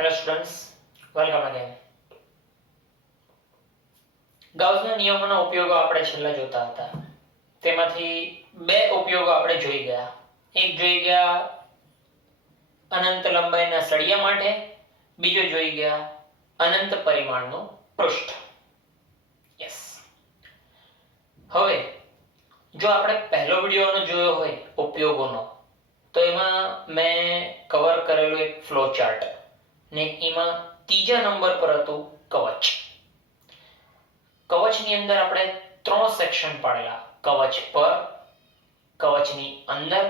Hello students, welcome again. ગાઉસના નિયમોના ઉપયોગો આપણે છેલ્લા જોતા હતા. તેમાંથી બે ઉપયોગો આપણે જોઈ ગયા. એક જોઈ ગયા અનંત લંબાઈના સળિયા માટે, બીજો જોઈ ગયા અનંત પરિમાણનું પૃષ્ઠ. યસ. હવે જો આપણે પહેલો વિડીયોનો જોયો હોય ઉપયોગોનો, તો એમાં મેં કવર કરેલું એક ફ્લો ચાર્ટ ને એમાં ત્રીજા નંબર પર હતું કવચ. કવચની અંદર આપણે 3 સેક્શન પાડેલા: કવચ પર, કવચની અંદર,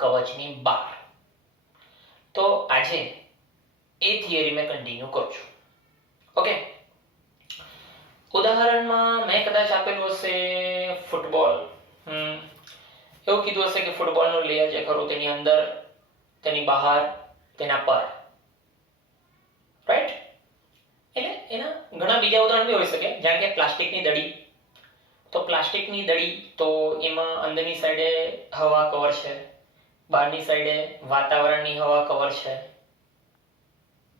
કવચની બહાર. તો આજે એ થિયરી મેં કન્ટિન્યુ કરું છું. ઓકે. ઉદાહરણમાં મેં કદાચ આપેલું હશે ફૂટબોલ. એવું કીધું હશે કે ફૂટબોલનું લેયર જે ખરું તેની અંદર, તેની બહાર, તેના પર. રાઈટ? એટલે એના ઘણા બીજા ઉદાહરણ બી હોઈ શકે, જેમ કે પ્લાસ્ટિકની દડી. તો પ્લાસ્ટિકની દડી, તો એમાં અંદરની સાઈડે હવા કવર છે, બહારની સાઈડે વાતાવરણની હવા કવર છે.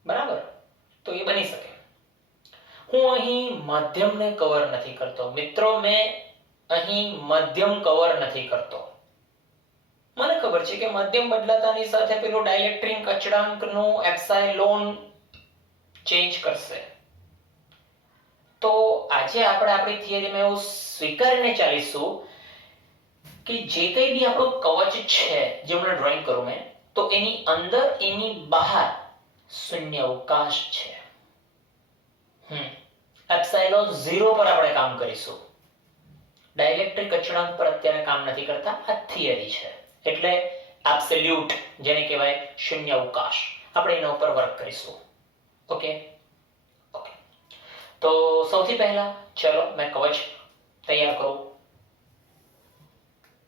બરાબર? તો એ બની શકે. હું અહીં માધ્યમને કવર નથી કરતો મિત્રો. મેં અહીં માધ્યમ કવર નથી કરતો. મને ખબર છે કે માધ્યમ બદલાતાની સાથે પેલું ડાઇલેક્ટ્રિક અચળાંકનું એપ્સાઇલોન ચેન્જ કરશે. તો આજે આપણે આપણી થિયરીમાં એવું સ્વીકારીને ચાલીશું કે જે કંઈ બી આપણું કવચ છે, જે હમણાં ડ્રોઈંગ કરું મેં, તો એની અંદર, એની બહાર શૂન્ય અવકાશ છે. એપ્સાઇલોન 0 પર આપણે કામ કરીશું. ડાઇલેક્ટ્રિક અચળાંક પર અત્યારે કામ નથી કરતા. આ થિયરી છે એટલે એબ્સોલ્યુટ, જેને કહેવાય શૂન્ય અવકાશ, આપણે એના ઉપર વર્ક કરીશું. ઓકે. તો સૌથી પહેલા ચલો મેં કવચ તૈયાર કરું.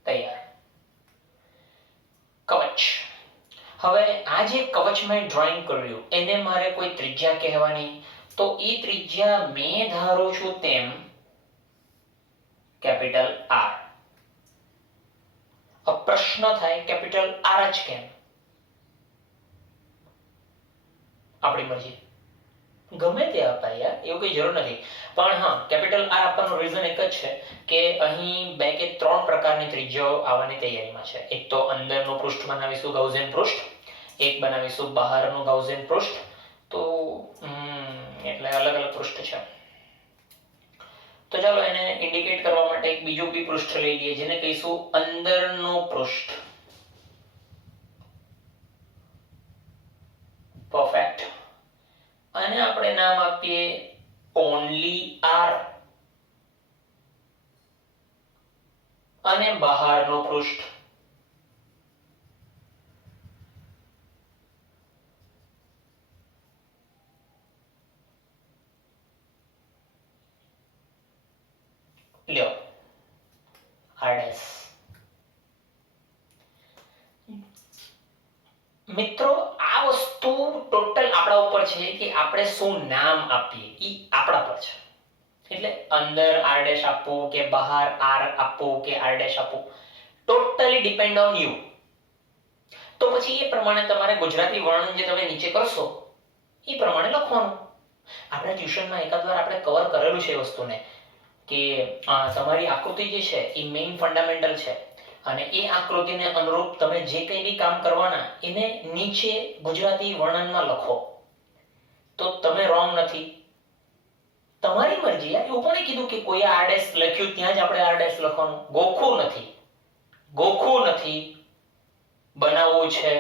તૈયાર. કવચ. હવે આ જે કવચ મેં ડ્રોઈંગ કર્યું એને મારે કોઈ ત્રિજ્યા કહેવાની. તો એ ત્રિજ્યા મેં ધારું છું તેમ કેપિટલ આર. પ્રશ્ન થાય કેપિટલ આર જ કેમ? આપણી મરજી, ગમે તે અપાય યાર, એવું કઈ જરૂર નથી. પણ હા, કેપિટલ આર આપવાનું રીઝન એક જ છે કે અહીં 2 કે 3 પ્રકારની ત્રિજ્યાઓ આવવાની તૈયારીમાં છે. એક તો અંદરનું પૃષ્ઠ બનાવીશું ગાઉસિયન પૃષ્ઠ, એક બનાવીશું બહારનું ગાઉસિયન પૃષ્ઠ. તો એટલે અલગ અલગ પૃષ્ઠ છે. તો ચાલો એને ઇન્ડિકેટ કરવા માટે એક બીજું બી પૃષ્ઠ લઈ લઈએ, જેને કહીશું અંદરનું પૃષ્ઠ. પરફેક્ટ. અને આપણે નામ આપીએ ઓન્લી આર. અને બહારનું પૃષ્ઠ લ્યો આર ડેશ. મિત્રો, આ વસ્તુ ટોટલ આપણા ઉપર છે કે આપણે શું નામ આપીએ, એ આપણા પર છે. એટલે અંદર આર ડેશ આપવું કે બહાર આર આપવું કે આર ડેશ આપવું, ટોટલી ડિપેન્ડ ઓન યુ. તો પછી એ પ્રમાણે તમારે ગુજરાતી વર્ણન જે તમે નીચે કરશો એ પ્રમાણે લખવાનું. આપણે ટ્યુશનમાં એકાદ વાર આપણે કવર કરેલું છે એ વસ્તુને કે તમારી આકૃતિ જે છે એ મેઇન ફંડામેન્ટલ છે, અને એ આકૃતિને અનુરૂપ તમે જે કંઈ બી કામ કરવાના એને નીચે ગુજરાતી વર્ણનમાં લખો. તો તમે રોંગ નથી. તમારી મરજી. એવું કોણે કીધું કે કોઈ આર ડેશ લખ્યું ત્યાં જ આપણે આર ડેશ લખવાનું? ગોખવું નથી. ગોખવું નથી, બનાવવું છે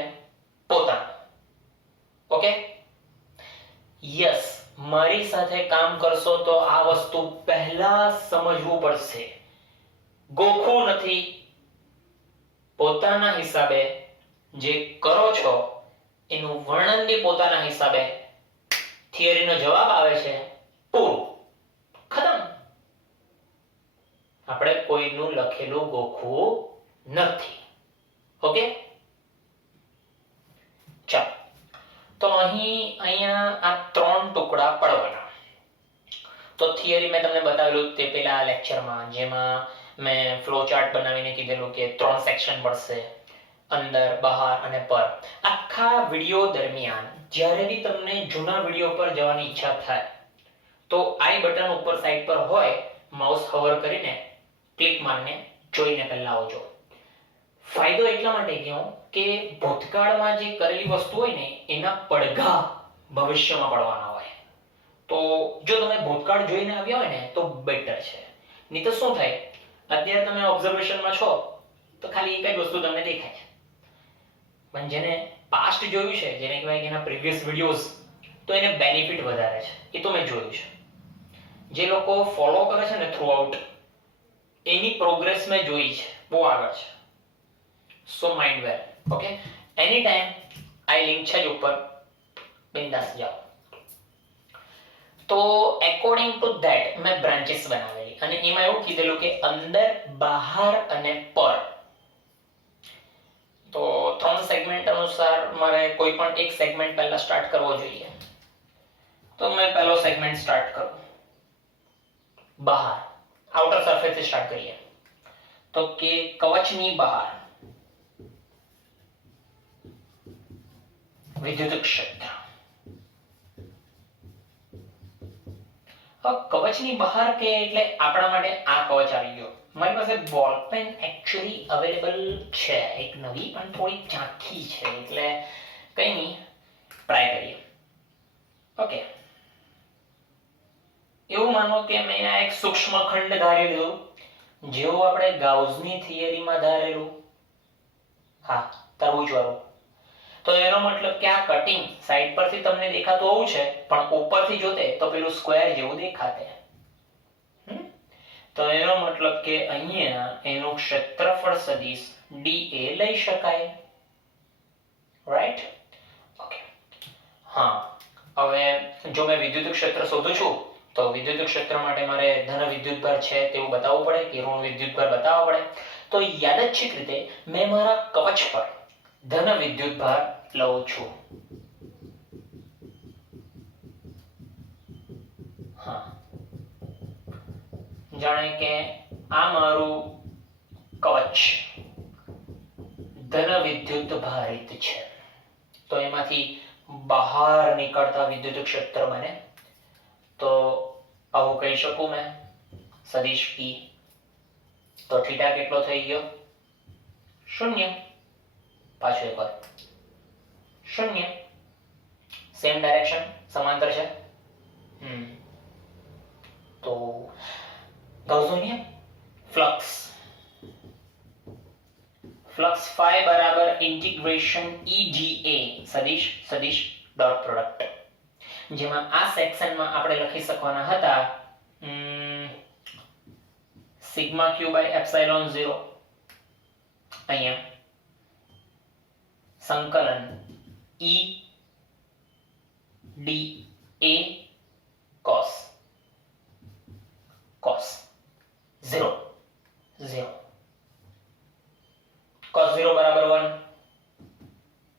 પોતાનું. ઓકે. યસ, મારી સાથે કામ કરશો તો આ વસ્તુ પહેલા સમજવું પડશે. ગોખવું નથી, પોતાના હિસાબે જે કરો છો એનું વર્ણન બી પોતાના હિસાબે. થિયરીનો જવાબ આવે છે પૂરું, ખતમ. આપણે કોઈનું લખેલું ગોખવું નથી. ઓકે. ચાલો, તો અહીંયા આ 3 ટુકડા પડવાના. તો થિયરી મેં તમને બતાવેલું તે પેલા લેક્ચરમાં, જેમાં મેં ફ્લો ચાર્ટ બનાવીને કીધેલું કે 3 સેક્શન પડશે: અંદર, બહાર અને પર. આખા વિડીયો દરમિયાન જ્યારે બી તમને જૂના વિડીયો પર જવાની ઈચ્છા થાય તો આઈ બટન ઉપર સાઈડ પર હોય, માઉસ હોવર કરીને ક્લિક મારને જોઈને પહેલા આવજો. ફાયદો એટલા માટે કહ્યું કે ભૂતકાળમાં જે કરેલી વસ્તુ હોય ને એના પડઘા ભવિષ્યમાં પડવાના હોય. તો જો તમે ભૂતકાળ જોઈને આવ્યા હોય ને તો બેટર છે. નહીં તો શું થાય, અત્યારે તમે ઓબ્ઝર્વેશનમાં છો તો ખાલી એક જ વસ્તુ તમને દેખાય છે, પણ જેને પાસ્ટ જોયું છે, જેને કહેવાય કે એના પ્રીવિયસ વિડીયોઝ, તો એને બેનિફિટ વધારે છે. એ તો મેં જોયું છે. જે લોકો ફોલો કરે છે ને થ્રુ આઉટ, એની પ્રોગ્રેસ મેં જોઈ છે, બહુ આગળ છે. So mind where. Okay, any time I link છે જ ઉપર, બિંદાસ જાઓ. તો એકોર્ડિંગ ટુ ધેટ મેં બ્રાન્ચીસ બનાવેલી અને એમાં એવું કીધેલું કે અંદર, બહાર અને પર. તો 3 સેગમેન્ટ અનુસાર મારે કોઈ પણ એક સેગમેન્ટ પહેલા સ્ટાર્ટ કરવો જોઈએ. તો મેં પહેલો સેગમેન્ટ સ્ટાર્ટ કરું બહાર, આઉટર સરફેસ થી સ્ટાર્ટ કરીએ. તો કે કવચની બહાર વિદ્યુત ક્ષેત્ર. કવચની બહાર કે એટલે આપણા માટે આ કવચ આવી ગયો. મારી પાસે બોલ પેન એકચ્યુઅલી અવેલેબલ છે, એક નવી પણ થોડી ઝાંખી છે, એટલે કંઈ નહીં, ટ્રાય કરીએ. ઓકે, એવું માનો કે મેં આ એક સૂક્ષ્મ ખંડ ધારી લીધું, જેવું આપણે ગાઉસની થિયરીમાં ધારેલું. હા, તરબૂચ વાળું. તો એનો મતલબ કે આ કટિંગ સાઈડ પરથી તમને દેખાતું આવું છે, પણ ઉપરથી જોતે તો પેલું સ્ક્વેર જેવું દેખાતે. તો એનો મતલબ કે અહીંયા એનું ક્ષેત્રફળ સદિશ dA લઈ શકાય. રાઈટ? ઓકે. હા, હવે જો મેં વિદ્યુત ક્ષેત્ર શોધું છું તો વિદ્યુત ક્ષેત્ર માટે મારે ધન વિદ્યુતભાર છે તેવું બતાવવું પડે કે ઋણ વિદ્યુતભાર બતાવવા પડે. તો યાદચ્છિક રીતે મેં મારા કવચ પર ધન વિદ્યુતભાર લઉં છું. હા, જાણે કે આ મારું કવચ ધન વિદ્યુત ભારિત છે, તો એમાંથી બહાર નીકળતા વિદ્યુત ક્ષેત્ર બને. તો આવું કહી શકું મેં સદિશ E. તો થીટા કેટલો થઈ ગયો? 0. પાછું એક વાર 0. સેમ ડાયરેક્શન, સમાંતર છે. તો ગાઉસનો નિયમ, ફ્લક્સ phi બરાબર ઇન્ટિગ્રેશન EdA સદિશ સદિશ ડોટ પ્રોડક્ટ. જેમાં આ સેક્શનમાં આપણે લખી શકવાના હતા સિગ્મા q બાય એપ્સિલોન 0, અહીંયા સંકલન E dA cos 0 cos 0 બરાબર 1.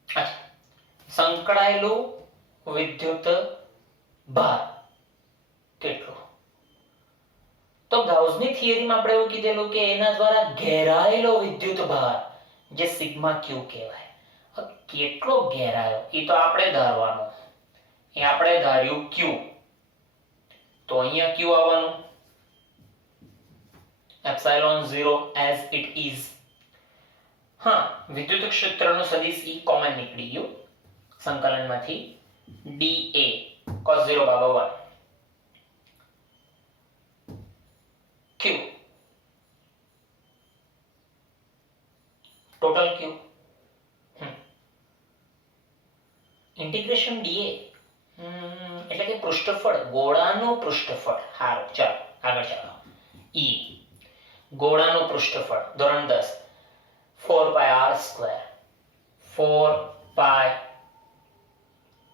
અચ્છા, સંકળાયેલું વિદ્યુત ભાર કેટલું? તો ગાઉસની થિયરીમાં આપણે એવું કીધેલું કે એના દ્વારા ઘેરાયેલો વિદ્યુત ભાર જે સિગ્મા q કહેવાય. કેટલો ઘેરાયો એ તો આપણે ધારવાનું. એ આપણે ધાર્યું q, તો અહીંયા q આવવાનું એપ્સિલોન 0 as it is. હા, વિદ્યુત ક્ષેત્રનું સદિશ E કોમન નીકળી ગયું સંકલનમાંથી dA cos 0 બરાબર 1. q total q integration dA એટલે કે પૃષ્ઠફળ, ગોળાનું પૃષ્ઠફળ. હારું, ચાલો આગળ ચાલો. E ગોળાનું પૃષ્ઠફળ, ધોરણ 10, 4 pi r square 4 pi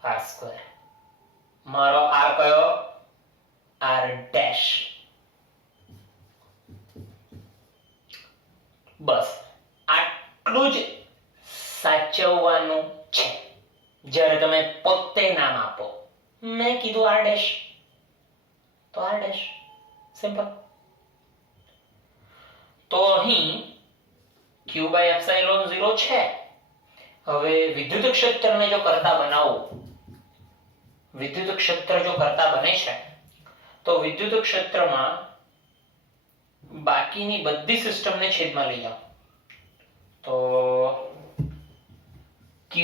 r square. મારો r કયો? r dash. બસ આટલું જ સાચવવાનું છે જ્યારે તમે પોતે નામ આપો. મેં કીધું r dash તો r dash, સિમ્પલ. તો અહીં q બાય એપ્સિલોન 0 છે હવે વિદ્યુત ક્ષેત્રને જો કરતા બનાવું, વિદ્યુત ક્ષેત્ર જો કરતા બને છે તો વિદ્યુત ક્ષેત્રમાં બાકીની બધી સિસ્ટમને છેદમાં લઈ જાઓ તો q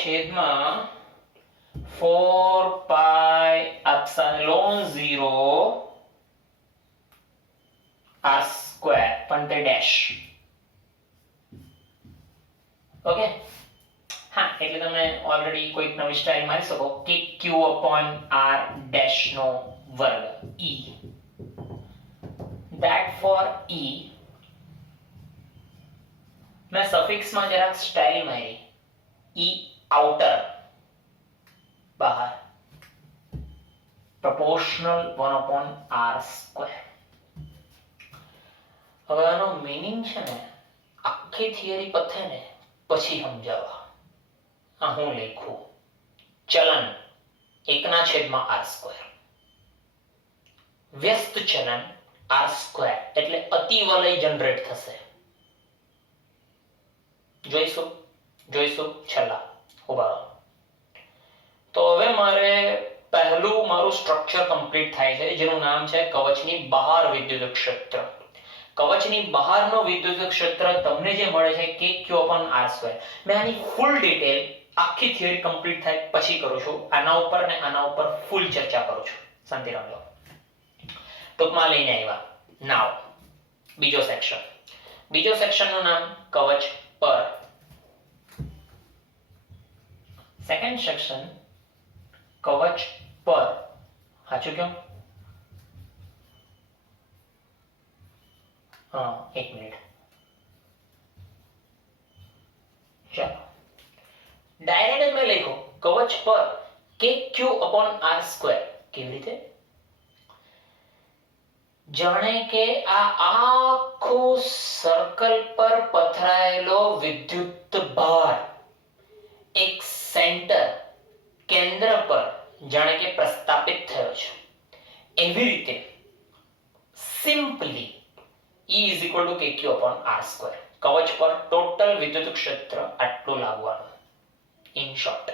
છેદમાં 4 પાઈ એપ્સિલોન 0 r સ્ક્વેર પણ તે ડેશ. ઓકે, હા, એટલે તમે ઓલરેડી કોઈક નવી સ્ટાઇલ મારી શકો કે q upon r ડેશ નો વર્ગ e. that for e મેં સફિક્સમાં જરાક સ્ટાઇલ મારી e આઉટર બહાર proportional 1 upon r square. હવે આનો મીનિંગ છે ને આખી થિયરી પથે ને પછી સમજાવવા. આ હું લખું ચલન 1/r², વ્યસ્ત ચલન r² એટલે અતિવલય જનરેટ થશે. જોઈશું છેલ્લા ઉભા રહો. તો હવે મારે પહેલું મારું સ્ટ્રક્ચર કમ્પ્લીટ થાય છે જેનું નામ છે કવચની બહાર વિદ્યુત ક્ષેત્ર. કવચની બહારનો વિદ્યુત ક્ષેત્ર તમને જે મળે છે કે q/r². મેં આની ફૂલ ડિટેલ આખી થિયરી કમ્પ્લીટ થાય પછી કરું છું. આના ઉપર ને આના ઉપર ફૂલ ચર્ચા કરું છું. શાંતિ રાખજો. ટૂંકમાં લઈને આવ્યા. નાવ બીજો સેક્શનનું નામ કવચ પર. સેકન્ડ સેક્શન કવચ પર. સાચું કેમ? હા, એક મિનિટ. ચાલો ડાયરેક્ટ મેં લખ્યું કવચ પર કે q/r². કેવી રીતે? જાણે કે આ આખું સર્કલ પર પથરાયેલો વિદ્યુત ભાર એક સેન્ટર કેન્દ્ર પર જાણે કે પ્રસ્થાપિત થયો છે. એવી રીતે સિમ્પલી E = kq/r². કવચ પર ટોટલ વિદ્યુત ક્ષેત્ર આટલું લાવવાનું. ઇન શોર્ટ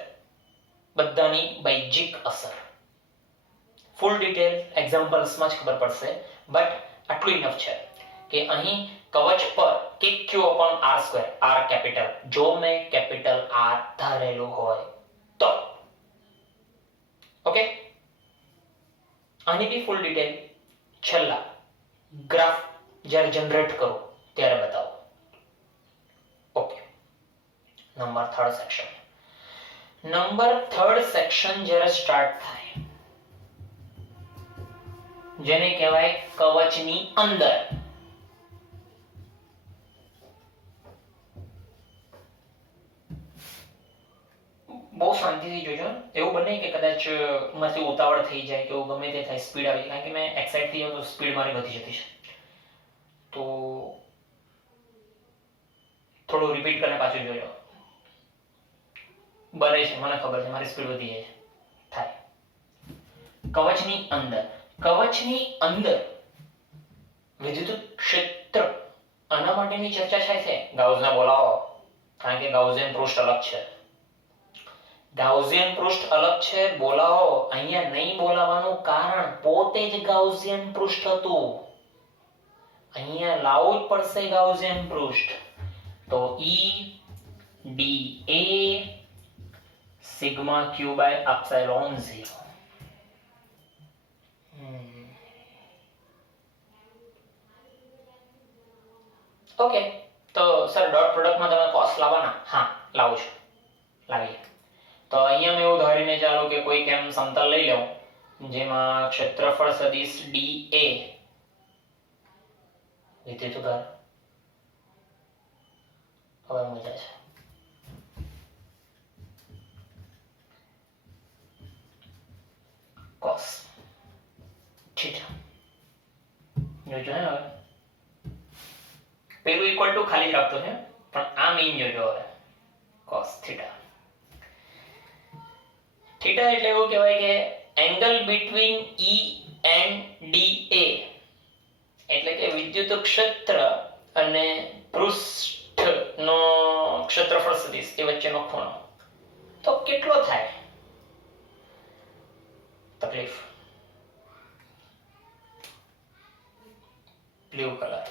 બધાની બાયજિક અસર. ફૂલ ડિટેલ એક્ઝામ્પલ્સમાં જ ખબર પડશે, બટ આટલું ઇનફ છે કે અહીં કવચ પર કે q/r², r કેપિટલ, જો મેં કેપિટલ R ધારેલું હોય તો. ઓકે, આની બી ફૂલ ડિટેલ છેલ્લા ગ્રાફ જ્યારે જનરેટ કરો ત્યારે બતાવો. ઓકે, નંબર થર્ડ સેક્શન જ્યારે સ્ટાર્ટ થાય જેને કહેવાય કવચની અંદર. બહુ શાંતિથી જોજો. એવું બને કે કદાચ માંથી ઉતાવળ થઈ જાય કે ગમે તે થાય, સ્પીડ આવી જાય, કારણ કે મેં એક્સાઇટ થઈ જાઉં તો સ્પીડ મારી વધી જતી છે. તો થોડું રિપીટ કરીને પાછું જોજો. બને છે, મને ખબર છે મારી સ્પીડ વધી જાય થાય. કવચની અંદર વિદ્યુત ક્ષેત્ર. આના માટેની ચર્ચા થાય છે. ગાઉસને બોલાવો, કારણ કે ગાઉસિયન પૃષ્ઠ અલગ છે. ગાઉસિયન પૃષ્ઠ અલગ છે, બોલાવો. અહીંયા નહીં બોલાવવાનું કારણ પોતે જ ગાઉસિયન પૃષ્ઠ હતું. અહીંયા લાવવું જ પડશે ગાઉસિયન પૃષ્ઠ. તો E dA sigma q/ε0. Okay, તો સર ડોટ પ્રોડક્ટમાં તમે cos લાવવાના? હા, લાવું છું. લાવીએ. તો અહીંયા મેં એવું ધારીને ચાલો કે કોઈ કેમ સમતલ લઈ લઉં જેમાં ક્ષેત્રફળ સદિશ dA વિદ્યુતભાર. હવે મજા છે. cos theta. જોજો હે, હવે પેલું ઇક્વલ ટુ ખાલી રાખતો છે, પણ આ મેઈન જોજો. હવે cos થીટા. થીટા એટલે એવું કહેવાય કે angle between E and dA, એટલે કે વિદ્યુત ક્ષેત્ર અને પૃષ્ઠનો ક્ષેત્રફળ સદિશ એ વચ્ચેનો ખૂણો તો કેટલો થાય? તકલીફ બ્લુ કલર.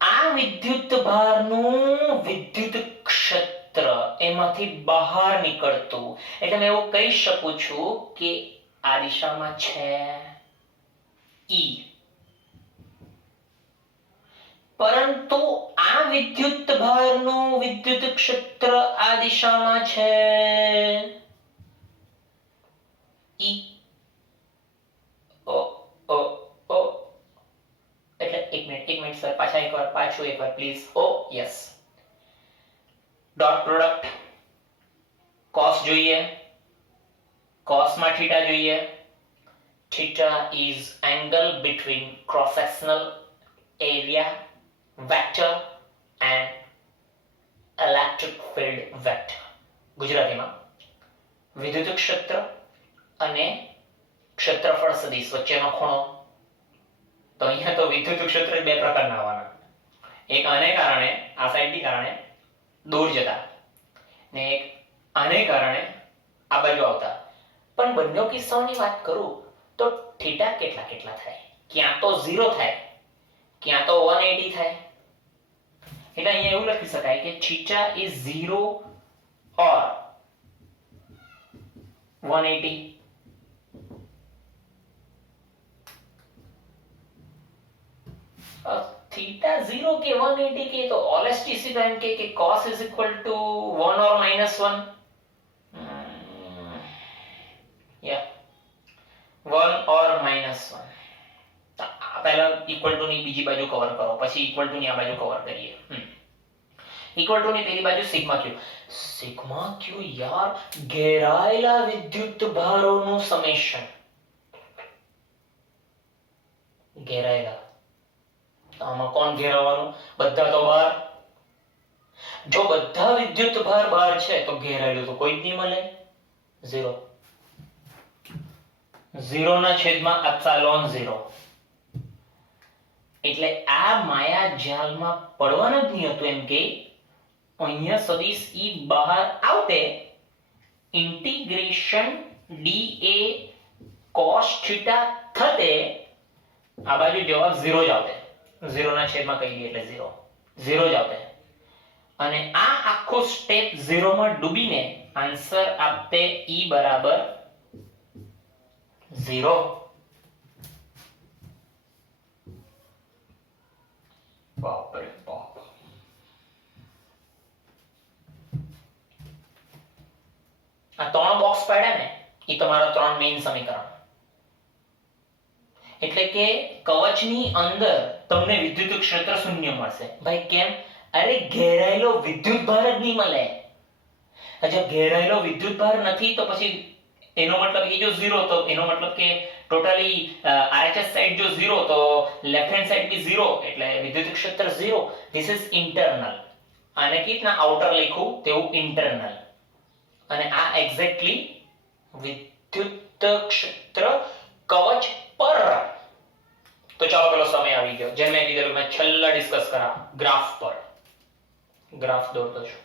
આ વિદ્યુત ભારનું વિદ્યુત ક્ષેત્ર એમાંથી બહાર નીકળતું, એટલે મેં એવું કહી શકું છું કે આ દિશામાં છે ઈ, પરંતુ આ વિદ્યુત ભારનું વિદ્યુત ક્ષેત્ર આ દિશામાં છે ઈ. ઓ ઓ ઓ એટલે એક મિનિટ સર, પાછું એકવાર please. O yes, dot product cos જોઈએ, cos માં થીટા જોઈએ. theta is angle between cross sectional area vector and electric field vector. ગુજરાતીમાં વિદ્યુત ક્ષેત્ર અને ક્ષેત્રફળ સદિશ વચ્ચેનો ખૂણો. તો અહીંયા તો વિદ્યુત ક્ષેત્ર બે પ્રકારના આવવાના, એક આને કારણે આ સાઈડની કારણે દૂર જતા ને એક આને કારણે આ બાજુ આવતા. પણ બંને કિસ્સાઓની વાત કરું તો થીટા કેટલા કેટલા થાય? ક્યાં તો 0 થાય, ક્યાં તો 180 થાય. એટલે અહીંયા એવું લખી શકાય કે થીટા ઇઝ 0 or 180. थीटा 0 के 180 के तो ऑलएसटीसी टाइम के cos is equal to 1 or minus 1. Yeah, 1 or minus 1. पहला इक्वल टू ની બીજી બાજુ કવર કરો, પછી ઇક્વલ ટુ ની આ બાજુ કવર કરીએ. ઇક્વલ ટુ ની પેલી બાજુ સિગ્મા ક્યુ. સિગ્મા ક્યુ યાર ઘેરાયેલા વિદ્યુત ભારોનું સમેશન. ઘેરાયેલા આમાં કોણ ઘેરાવાનું? બધા તો બહાર. જો બધા વિદ્યુત ભાર બહાર છે તો ઘેરાયેલું તો કોઈ જ નહીં મળે. 0 0 ના છેદમાં એપ્સિલોન 0. એટલે આ માયા જાલમાં પડવાનું જ નહીં હતું. એમ કે અહીંયા સદિશ ઈ બહાર આવતે ઇન્ટિગ્રેશન dA cos થીટા થતે આ બાજુ જવાબ 0 જ આવતે. 0 ના છેદમાં કહી દઈએ એટલે 0 0 જ આવતે. અને આ આખો સ્ટેપ 0 માં ડૂબીને આન્સર આપતે E બરાબર 0. બાપ રે બાપ. આ ત્રણ બોક્સ પાડ્યા ને એ તમારા ત્રણ મેઇન સમીકરણ. એટલે કે કવચની અંદર તમને વિદ્યુત ક્ષેત્ર શૂન્ય મળશે. ભાઈ કેમ? અરે ઘેરાયેલો વિદ્યુત ભાર જ નહીં મળે. જો ઘેરાયેલો વિદ્યુત ભાર નથી તો પછી એનો મતલબ એ જો 0 તો એનો મતલબ કે ટોટલી RHS સાઈડ જો 0 તો લેફ્ટ હેન્ડ સાઈડ બી 0, એટલે વિદ્યુત ક્ષેત્ર 0. This is internal. આને કીટના આઉટર લખ્યું તેવું ઇન્ટરનલ. અને આ એક્ઝેક્ટલી વિદ્યુત ક્ષેત્ર કવચ પર. તો ચાલો પેલો સમય આવી ગયો, જેમ મેં કીધું મેં છેલ્લા ડિસ્કસ કરા ગ્રાફ પર. ગ્રાફ દોરતો છું.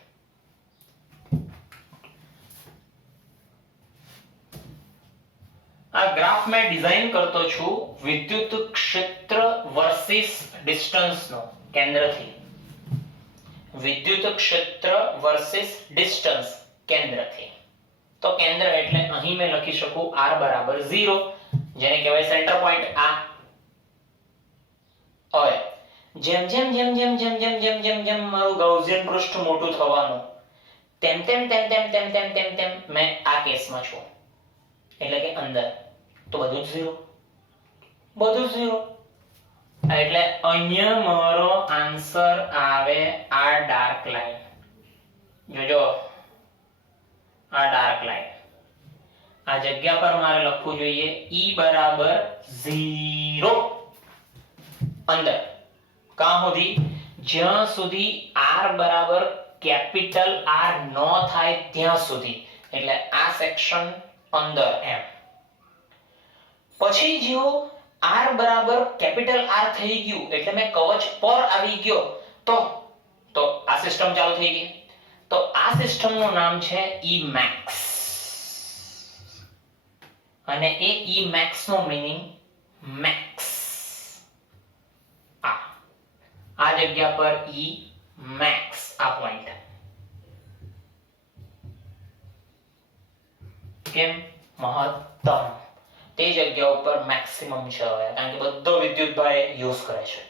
આ ગ્રાફ મેં ડિઝાઇન કરતો છું વિદ્યુત ક્ષેત્ર વર્સિસ ડિસ્ટન્સ નો, કેન્દ્રથી. વિદ્યુત ક્ષેત્ર વર્સિસ ડિસ્ટન્સ કેન્દ્રથી. તો કેન્દ્ર એટલે અહીં મેં લખી શકું r બરાબર 0, જેને કહેવાય સેન્ટર પોઈન્ટ. આ હવે જેમ જેમ જેમ જેમ જેમ જેમ જેમ જેમ જેમ મારું ગાઉસિયન પૃષ્ઠ મોટું થવાનું તેમ તેમ તેમ તેમ તેમ તેમ તેમ તેમ મેં આ કેસમાં છું, એટલે કે અંદર. તો બધું જ 0, બધું 0. એટલે અહીંયા મારો આન્સર આવે આ ડાર્ક લાઈન. જોજો આ ડાર્ક લાઈન. આ જગ્યા પર મારે લખવું જોઈએ E બરાબર 0 અંદર. કાં સુધી? જ્યાં સુધી r બરાબર કેપિટલ R ન થાય ત્યાં સુધી. એટલે આ સેક્શન અંદર એમ. પછી જો r બરાબર કેપિટલ R થઈ ગયું એટલે મેં કવચ પર આવી ગયો તો સિસ્ટમ ચાલુ થઈ ગઈ. તો આ સિસ્ટમનું નામ છે Emacs અને એ Emacs નો મીનિંગ મેક્સ. આ જગ્યા પર Emacs આ પોઈન્ટ કેમ મહત્તમ તે જગ્યા ઉપર મેક્સિમમ છે હવે, કારણ કે બધો વિદ્યુતભાઈ યુઝ કરે છે.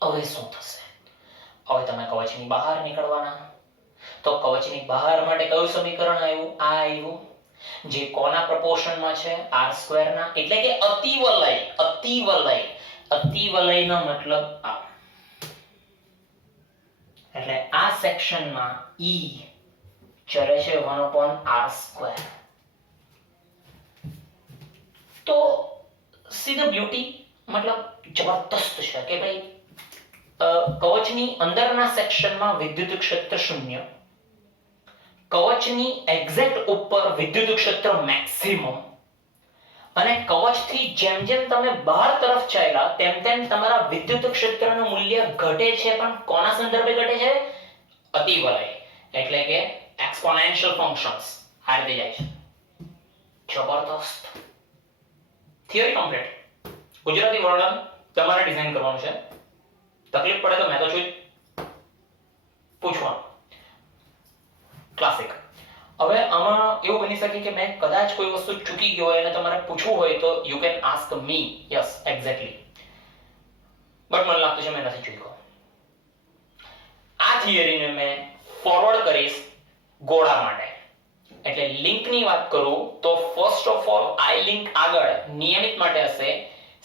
હવે શું થશે? હવે તમે કવચની બહાર નીકળવાના. તો કવચની બહાર માટે કયું સમીકરણ આવ્યું? આ આવ્યું જે કોના પ્રપોર્શનમાં છે? r² ના. એટલે કે અતિવલય. અતિવલયનો મતલબ આ. એટલે આ સેક્શનમાં E ચલે છે 1/r². તો સી ધ બ્યુટી, મતલબ જબરદસ્ત છે કે ભાઈ કવચની અંદરના સેક્શનમાં વિદ્યુત ક્ષેત્ર 0, કવચની એક્ઝેક્ટ ઉપર વિદ્યુત ક્ષેત્ર મેક્સિમમ, અને કવચથી જેમ જેમ તમે બહાર તરફ ચાલ્યા તેમ તેમ તમારા વિદ્યુત ક્ષેત્રનું મૂલ્ય ઘટે છે. પણ કોના સંદર્ભે ઘટે છે? અતિવલય. એટલે કે એક્સપોનેન્શિયલ ફંક્શન્સ આ રીતે જાય છે. જબરદસ્ત. Theory complete. ગુજરાતી વર્ણન તમારે ડિઝાઇન કરવાનું છે. તકલીફ પડે તો મેં તો છું પૂછવાનું. ક્લાસિક. હવે આમાં એવું બની શકે કે મેં કદાચ કોઈ વસ્તુ ચૂકી ગયો હોય અને તમારે પૂછવું હોય તો you can ask me. Yes, exactly. But મને લાગતું છે મેં નથી ચૂક્યો. આ થિયરીને મેં ફોરવર્ડ કરીશ ગોળા માટે. એટલે લિંકની વાત કરું તો first of all I link આગળ નિયમિત માટે હશે.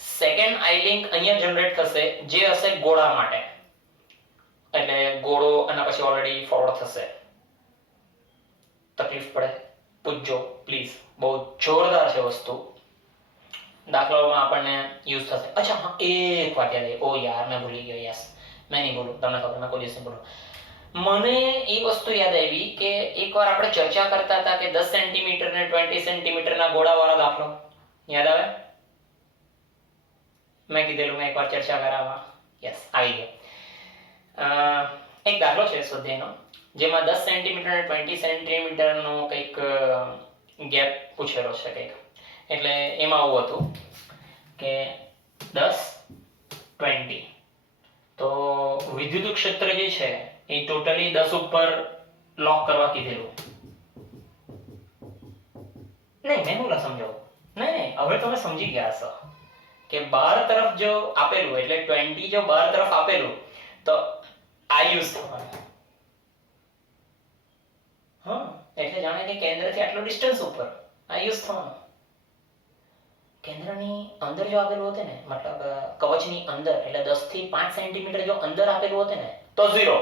સેકન્ડ આઈ લિંક અહીંયા જનરેટ થશે જે હશે ગોળા માટે. એટલે ગોળો અને પછી ઓલરેડી ફોરવર્ડ થશે. તકલીફ પડે પૂછજો પ્લીઝ. બહુ જોરદાર છે વસ્તુ. દાખલાઓમાં આપણને યુઝ થશે. અચ્છા હા, એક વાત યાદ આવી. ઓ યાર મેં ભૂલી ગયો. યસ, મેં નહીં બોલું, તમને ખબર, મેં કોઈ દિવસ નહીં બોલું. મને એ વસ્તુ યાદ આવી કે એકવાર આપણે ચર્ચા કરતા હતા કે 10 સેન્ટીમીટર ને 20 સેન્ટીમીટરના ગોળાવાળા દાખલો યાદ આવે? મેં કીધેલું મેં એકવાર ચર્ચા કરાવવા. યસ, આવી ગયો. એક દાખલો છે સ્વાધ્યાયનો જેમાં 10 સેન્ટીમીટર અને 20 સેન્ટીમીટરનો કંઈક ગેપ પૂછેલો છે કંઈક. એટલે એમાં આવું હતું કે 10 20 તો વિદ્યુત ક્ષેત્ર જે છે એ ટોટલી 10 ઉપર લોક કરવા કીધેલું. નહીં, મેં હું સમજાવું. નહીં, હવે તમે સમજી ગયા છો કે બહાર તરફ જો આપેલું એટલે 20 જો બહાર તરફ આપેલું તો આ યુઝ થવાનું. હા, એટલે જાણે કે કેન્દ્રથી આટલું ડિસ્ટન્સ ઉપર આ યુઝ થવાનું. કેન્દ્રની અંદર જો આપેલું હોતે ને, મતલબ કવચની અંદર, એટલે 10 થી 5 સેન્ટીમીટર જો અંદર આપેલું હોતે ને તો 0.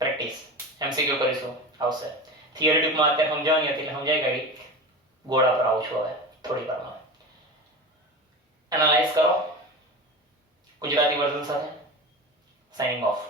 પ્રેક્ટિસ એમસીક્યુ કરીશું, આવશે. થિયરી ટીપમાં અત્યારે સમજાવવાની હતી એટલે સમજાઈ ગઈ. ગોળા પર આવું છું હવે થોડી વારમાં. એનાલાઇઝ કરો ગુજરાતી વર્ઝન સાથે. Signing of.